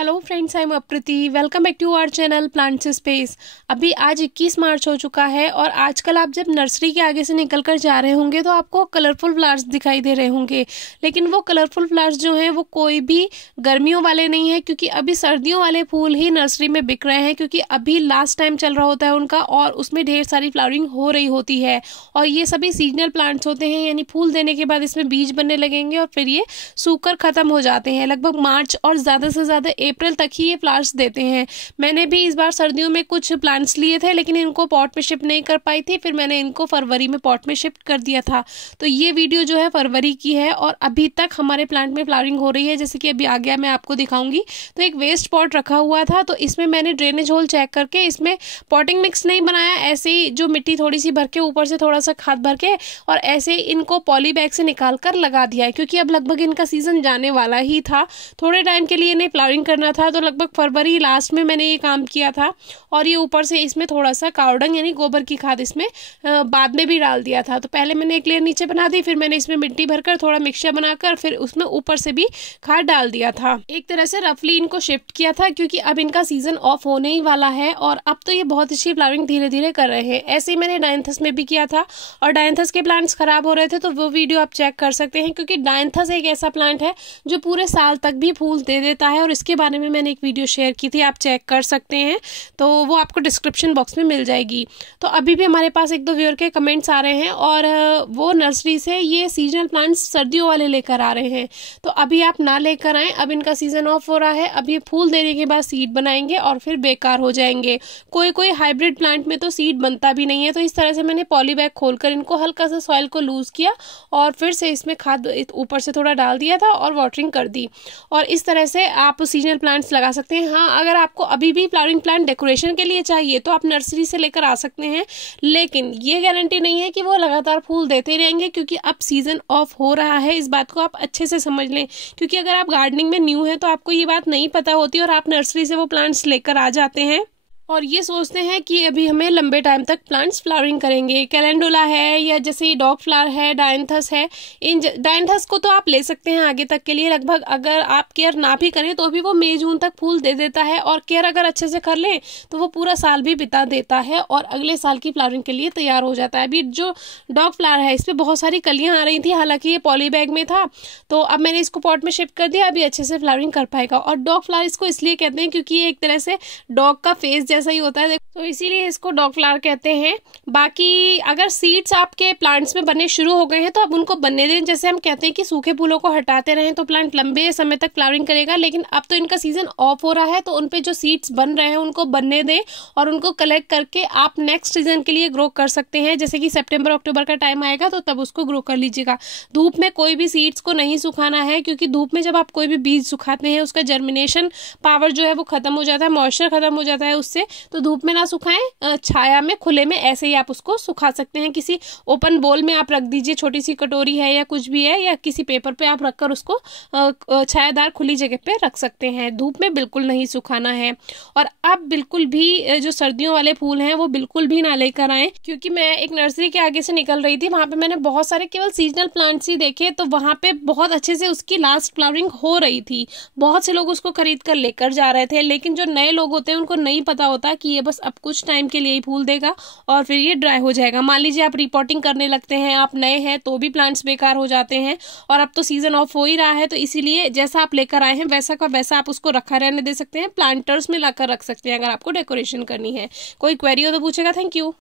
Hello friends, I am Aprati. Welcome back to our channel plants space. अभी आज 21 मार्च हो चुका है और आजकल आप जब नर्सरी के आगे से निकल कर जा रहे होंगे तो आपको कलरफुल फ्लावर्स दिखाई दे रहे होंगे, लेकिन वो कलरफुल फ्लावर्स जो हैं वो कोई भी गर्मियों वाले नहीं है, क्योंकि अभी सर्दियों वाले फूल ही नर्सरी में बिक रहे हैं, क्योंकि अभी लास्ट टाइम चल रहा होता है उनका और उसमें ढेर सारी फ्लावरिंग हो रही होती है। और ये सभी सीजनल प्लांट्स होते हैं, यानी फूल देने के बाद इसमें बीज बनने लगेंगे और फिर ये सूखकर खत्म हो जाते हैं। लगभग मार्च और ज़्यादा से ज़्यादा अप्रैल तक ही ये फ्लावर्स देते हैं। मैंने भी इस बार सर्दियों में कुछ प्लांट्स लिए थे, लेकिन इनको पॉट में शिफ्ट नहीं कर पाई थी, फिर मैंने इनको फरवरी में पॉट में शिफ्ट कर दिया था। तो ये वीडियो जो है फरवरी की है और अभी तक हमारे प्लांट में फ्लावरिंग हो रही है। जैसे कि अभी आ गया, मैं आपको दिखाऊंगी। तो एक वेस्ट पॉट रखा हुआ था, तो इसमें मैंने ड्रेनेज होल चेक करके इसमें पॉटिंग मिक्स नहीं बनाया, ऐसे ही जो मिट्टी थोड़ी सी भर के ऊपर से थोड़ा सा खाद भर के और ऐसे इनको पॉली बैग से निकाल कर लगा दिया है, क्योंकि अब लगभग इनका सीजन जाने वाला ही था। थोड़े टाइम के लिए इन्हें फ्लावरिंग करना था, तो लगभग फरवरी लास्ट में मैंने ये काम किया था। और ये ऊपर से इसमें थोड़ा सा कावडंग यानी गोबर की खाद इसमें बाद में भी डाल दिया था। तो पहले मैंने एक लेयर नीचे बना दी, फिर मैंने इसमें मिट्टी भरकर थोड़ा मिक्सचर बनाकर फिर उसमें ऊपर से भी खाद डाल दिया था। एक तरह से रफली इनको शिफ्ट किया था, क्योंकि अब इनका सीजन ऑफ होने ही वाला है और अब तो ये बहुत अच्छी फ्लावरिंग धीरे धीरे कर रहे हैं। ऐसे ही मैंने डायंथस में भी किया था और डायंथस के प्लांट्स खराब हो रहे थे, तो वो वीडियो आप चेक कर सकते हैं, क्योंकि डायंथस एक ऐसा प्लांट है जो पूरे साल तक भी फूल दे देता है और इसके बारे में मैंने एक वीडियो शेयर की थी, आप चेक कर सकते हैं, तो वो आपको डिस्क्रिप्शन बॉक्स में मिल जाएगी। तो अभी भी हमारे पास एक दो व्यूअर के कमेंट्स आ रहे हैं और वो नर्सरी से ये सीजनल प्लांट्स सर्दियों वाले लेकर आ रहे हैं, तो अभी आप ना लेकर आएँ। अब इनका सीजन ऑफ हो रहा है, अब ये फूल देने के बाद सीड बनाएंगे और फिर बेकार हो जाएंगे। कोई कोई हाइब्रिड प्लांट में तो सीड बनता भी नहीं है। तो इस तरह से मैंने पॉली बैग खोलकर इनको हल्का सा सॉइल को लूज किया और फिर से इसमें खाद ऊपर से थोड़ा डाल दिया था और वाटरिंग कर दी। और इस तरह से आप सीजनल प्लांट्स लगा सकते हैं। हाँ, अगर आपको अभी भी फ्लावरिंग प्लांट डेकोरेशन के लिए चाहिए तो आप नर्सरी से लेकर आ सकते हैं, लेकिन ये गारंटी नहीं है कि वो लगातार फूल देते रहेंगे, क्योंकि अब सीजन ऑफ हो रहा है। इस बात को आप अच्छे से समझ लें, क्योंकि अगर आप गार्डनिंग में न्यू हैं तो आपको ये बात नहीं पता होती और आप नर्सरी से वो प्लांट्स लेकर आ जाते हैं और ये सोचते हैं कि अभी हमें लंबे टाइम तक प्लांट्स फ्लावरिंग करेंगे। कैलेंडुला है या जैसे डॉग फ्लावर है, डायंथस है, इन डायंथस को तो आप ले सकते हैं आगे तक के लिए। लगभग अगर आप केयर ना भी करें तो भी वो मई जून तक फूल दे देता है और केयर अगर अच्छे से कर लें तो वो पूरा साल भी बिता देता है और अगले साल की फ्लावरिंग के लिए तैयार हो जाता है। अभी जो डॉग फ्लावर है इस पर बहुत सारी कलियाँ आ रही थी, हालांकि ये पॉली बैग में था, तो अब मैंने इसको पॉट में शिफ्ट कर दिया, अभी अच्छे से फ्लावरिंग कर पाएगा। और डॉग फ्लावर इसको इसलिए कहते हैं क्योंकि ये एक तरह से डॉग का फेस जैसा ही होता है, तो इसीलिए इसको डॉग फ्लावर कहते हैं। बाकी अगर सीड्स आपके प्लांट्स में बनने शुरू हो गए हैं तो आप उनको बनने दें। जैसे हम कहते हैं कि सूखे फूलों को हटाते रहें तो प्लांट लंबे समय तक फ्लावरिंग करेगा, लेकिन अब तो इनका सीजन ऑफ हो रहा है, तो उन पे जो सीड्स बन रहे हैं उनको बनने दें और उनको कलेक्ट करके आप नेक्स्ट सीजन के लिए ग्रो कर सकते हैं। जैसे कि सितंबर अक्टूबर का टाइम आएगा तो तब उसको ग्रो कर लीजिएगा। धूप में कोई भी सीड्स को नहीं सुखाना है, क्योंकि धूप में जब आप कोई भी बीज सुखाते हैं उसका जर्मिनेशन पावर जो है वो खत्म हो जाता है, मॉइस्चर खत्म हो जाता है उससे। तो धूप में ना सुखाएं, छाया में, खुले में ऐसे ही आप उसको सुखा सकते हैं। किसी ओपन बोल में आप रख दीजिए, छोटी सी कटोरी है या कुछ भी है, या किसी पेपर पे आप रखकर उसको छायादार खुली जगह पे रख सकते हैं। धूप में बिल्कुल नहीं सुखाना है। और अब बिल्कुल भी जो सर्दियों वाले फूल हैं वो बिल्कुल भी ना लेकर आए, क्योंकि मैं एक नर्सरी के आगे से निकल रही थी, वहां पे मैंने बहुत सारे केवल सीजनल प्लांट्स ही देखे, तो वहां पे बहुत अच्छे से उसकी लास्ट फ्लावरिंग हो रही थी। बहुत से लोग उसको खरीद कर लेकर जा रहे थे, लेकिन जो नए लोग होते हैं उनको नहीं पता होता कि ये बस अब कुछ टाइम के लिए ही फूल देगा और फिर ये ड्राई हो जाएगा। मान लीजिए आप रिपोर्टिंग करने लगते हैं, आप नए हैं, तो भी प्लांट्स बेकार हो जाते हैं। और अब तो सीजन ऑफ हो ही रहा है, तो इसीलिए जैसा आप लेकर आए हैं वैसा का वैसा आप उसको रखा रहने दे सकते हैं, प्लांटर्स में लाकर रख सकते हैं अगर आपको डेकोरेशन करनी है। कोई क्वेरी हो तो पूछेगा। Thank you.